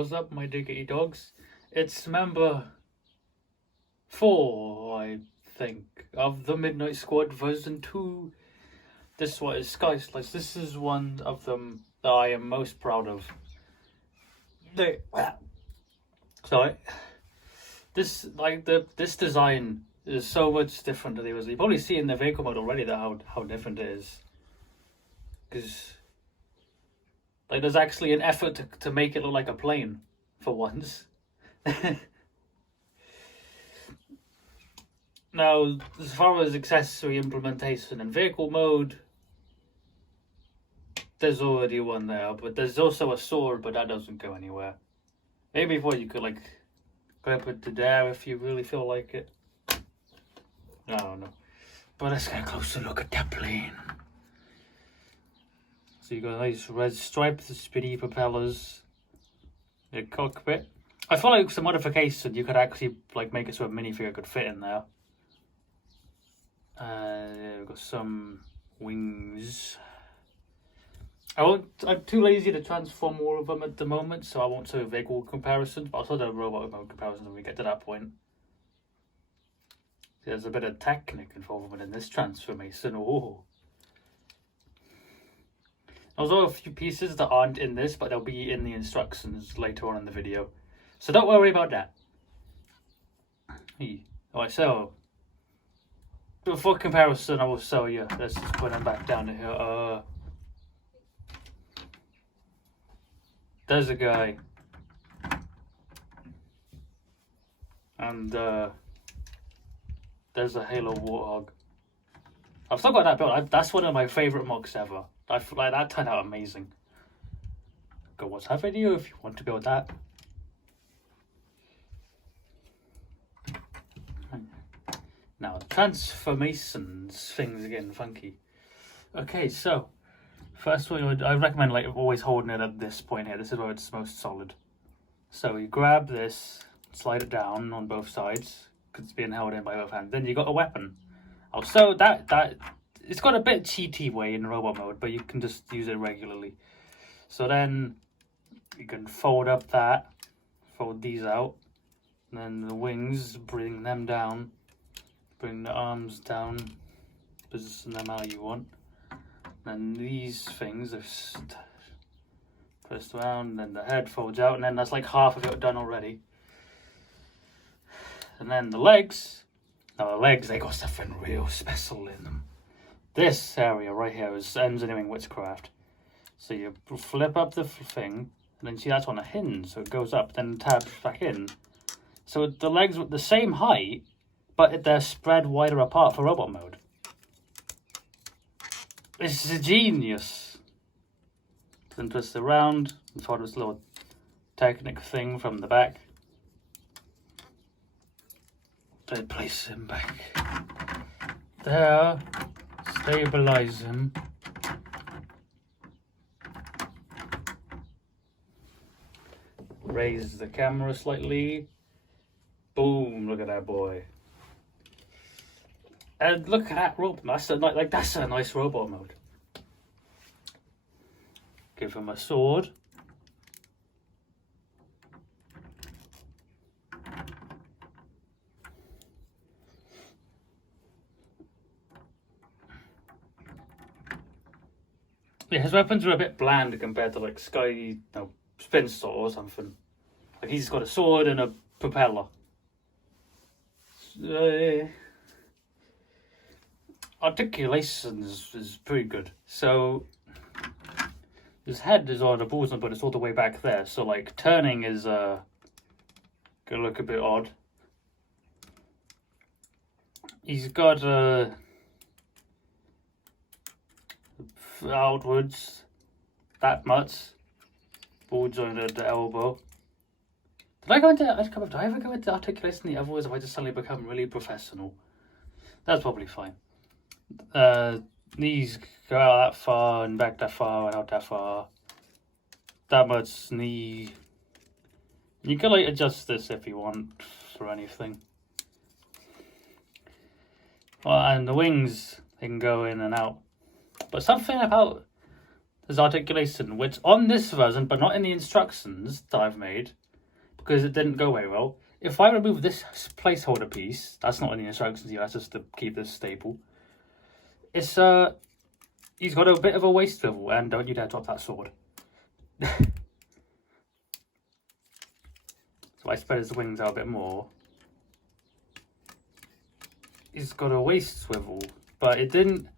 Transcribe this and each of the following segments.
What's up, my diggity dogs? It's member 4, I think, of the Midnight Squad version 2. This one is Skyslice. This is one of them that I am most proud of. Sorry. This design is so much different than the others. You probably see in the vehicle mode already that how different it is. Because there's actually an effort to make it look like a plane for once. Now, as far as accessory implementation and vehicle mode, there's already one there, but there's also a sword, but that doesn't go anywhere. Maybe before you could grab it to there if you really feel like it. I don't know. But let's get a closer look at that plane. So you got a nice red stripe, the speedy propellers, the cockpit. I feel like some modification you could actually make it so a minifigure could fit in there. We've got some wings. I'm too lazy to transform all of them at the moment, so I won't show vehicle comparisons, but I'll show the robot mode comparisons when we get to that point. See, there's a bit of technic involvement in this transformation. Oh. There's also a few pieces that aren't in this, but they'll be in the instructions later on in the video. So don't worry about that. Alright, so for comparison, I will show you. Let's just put them back down to here. There's a guy. And there's a Halo Warthog. I've still got that build. That's one of my favourite mocks ever. I feel like that turned out amazing. Go watch that video if you want to build that. Now, transformations, things are getting funky. Okay, so first one, I recommend always holding it at this point here. This is where it's most solid. So you grab this, slide it down on both sides because it's being held in by both hands. Then you got a weapon. Also, that it's got a bit cheaty way in robot mode, but you can just use it regularly. So then you can fold up that, fold these out, and then the wings, bring them down, bring the arms down, position them how you want. And these things are twist around, then the head folds out, and then that's like half of it done already. And then the legs. Now the legs, they got something real special in them. This area right here is engineering witchcraft. So you flip up the thing, and then see that's on a hinge, so it goes up, then tabs back in. So the legs are the same height, but they're spread wider apart for robot mode. This is genius. Then twist it around, and sort of this little technic thing from the back. Then place him back. There. Stabilize him. Raise the camera slightly. Boom, look at that boy. And look at that robot. That's a nice robot mode. Give him a sword. Yeah, his weapons are a bit bland compared to Spin Sword or something. Like he's got a sword and a propeller. Articulation is pretty good. So his head is on the balls, but it's all the way back there. So turning is gonna look a bit odd. He's got outwards that much. Ball joint at the elbow. Did I ever go into articulation the other ways, or have I just suddenly become really professional? That's probably fine. Knees go out that far and back that far and out that far. That much knee. You can adjust this if you want for anything. Well, and the wings, they can go in and out. But something about There's articulation, which on this version, but not in the instructions that I've made, because it didn't go very well. If I remove this placeholder piece, that's not in the instructions here, that's just to keep this stable. It's, he's got a bit of a waist swivel, and don't you dare drop that sword. So I spread his wings out a bit more. He's got a waist swivel, but it didn't...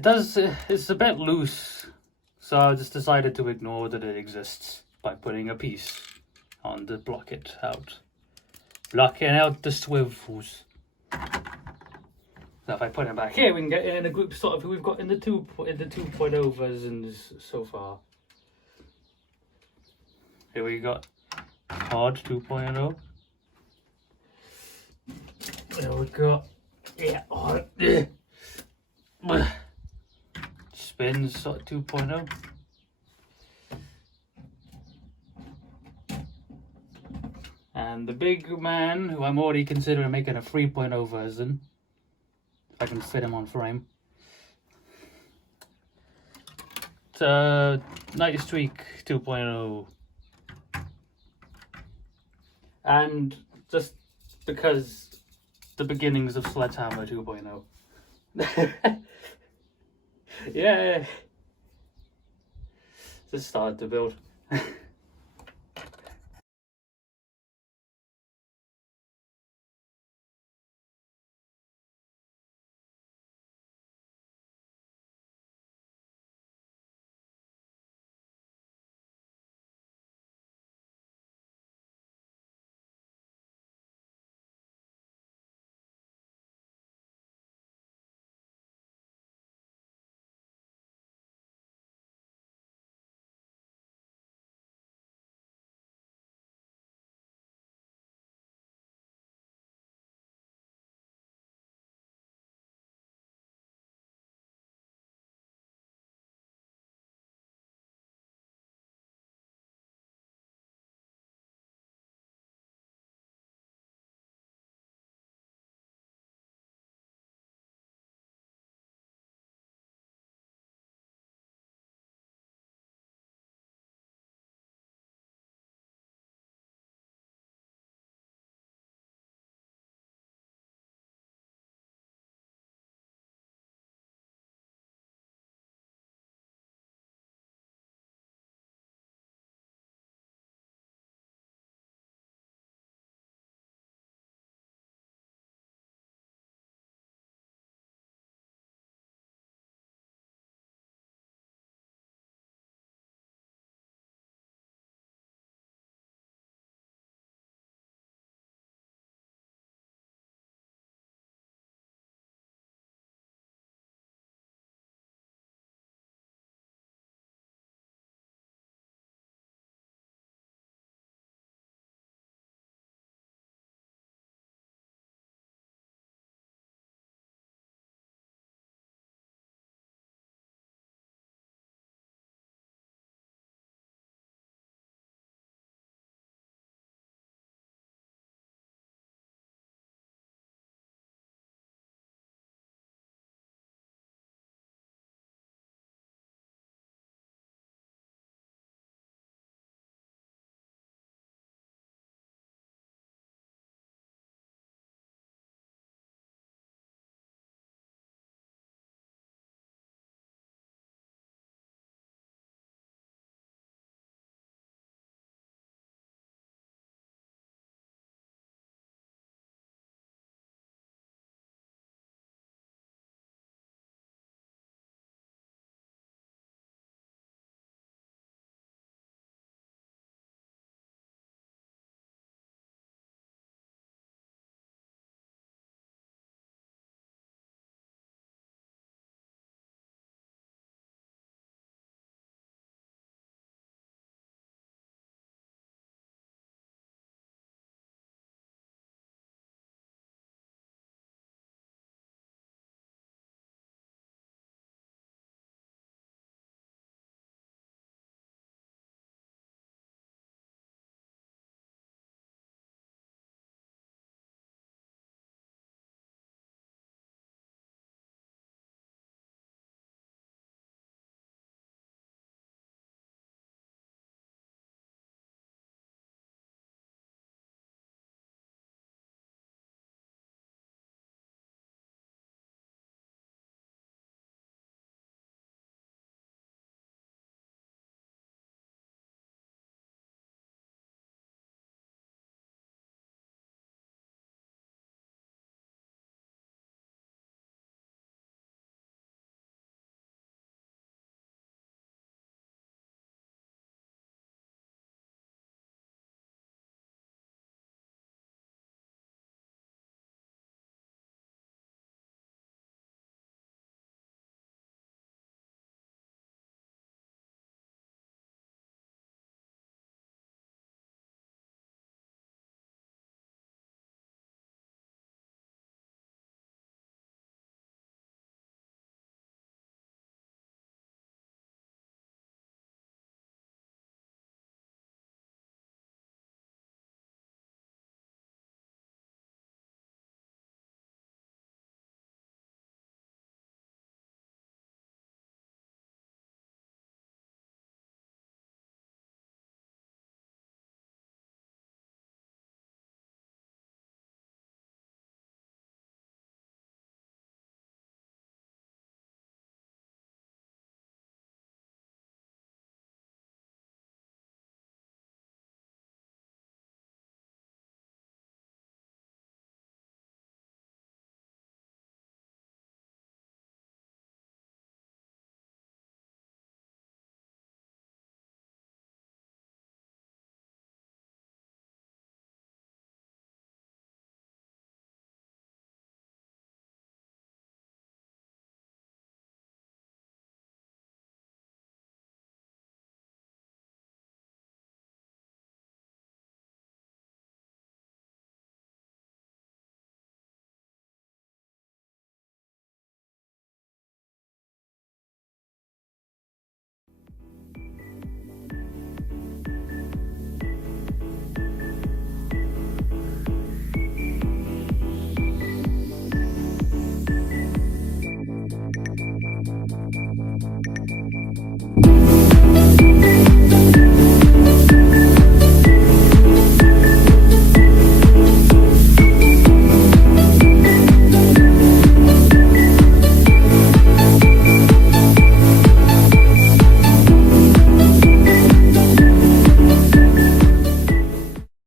it's a bit loose, so I just decided to ignore that it exists by putting a piece on to block it out. Blocking out the swivels. So if I put it back here, we can get in a group sort of who we've got in the 2.0 versions so far. Here we got Hard 2.0. There we go. Yeah, Spins sort of 2.0. And the big man, who I'm already considering making a 3.0 version, if I can fit him on frame. It's Night Streak 2.0. And just because the beginnings of Sledgehammer 2.0. Yeah. Just started to build.